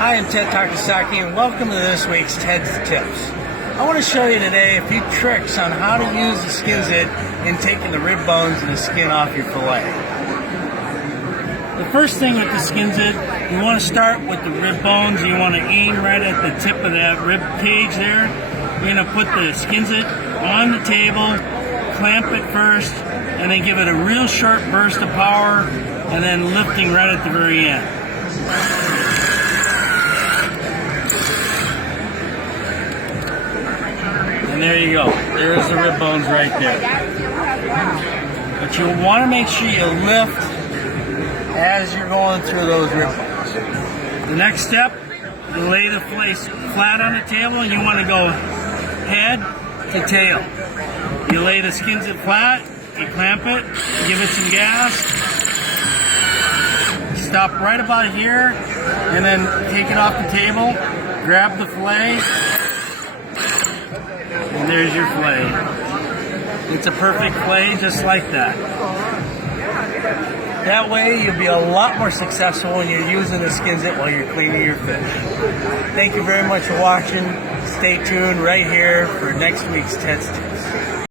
Hi, I'm Ted Takasaki, and welcome to this week's Ted's Tips. I want to show you today a few tricks on how to use the Skinzit in taking the rib bones and the skin off your fillet. The first thing with the Skinzit, you want to start with the rib bones. You want to aim right at the tip of that rib cage there. You're going to put the Skinzit on the table, clamp it first, and then give it a real sharp burst of power, and then lifting right at the very end. And there you go. There's the rib bones right there. But you want to make sure you lift as you're going through those rib bones. The next step, you lay the fillet flat on the table, and you want to go head to tail. You lay the Skinzit flat, you clamp it, give it some gas, stop right about here, and then take it off the table, grab the fillet, and there's your fillet. It's a perfect fillet just like that. That way you'll be a lot more successful when you're using the Skinzit while you're cleaning your fish. Thank you very much for watching. Stay tuned right here for next week's Ted's Tips.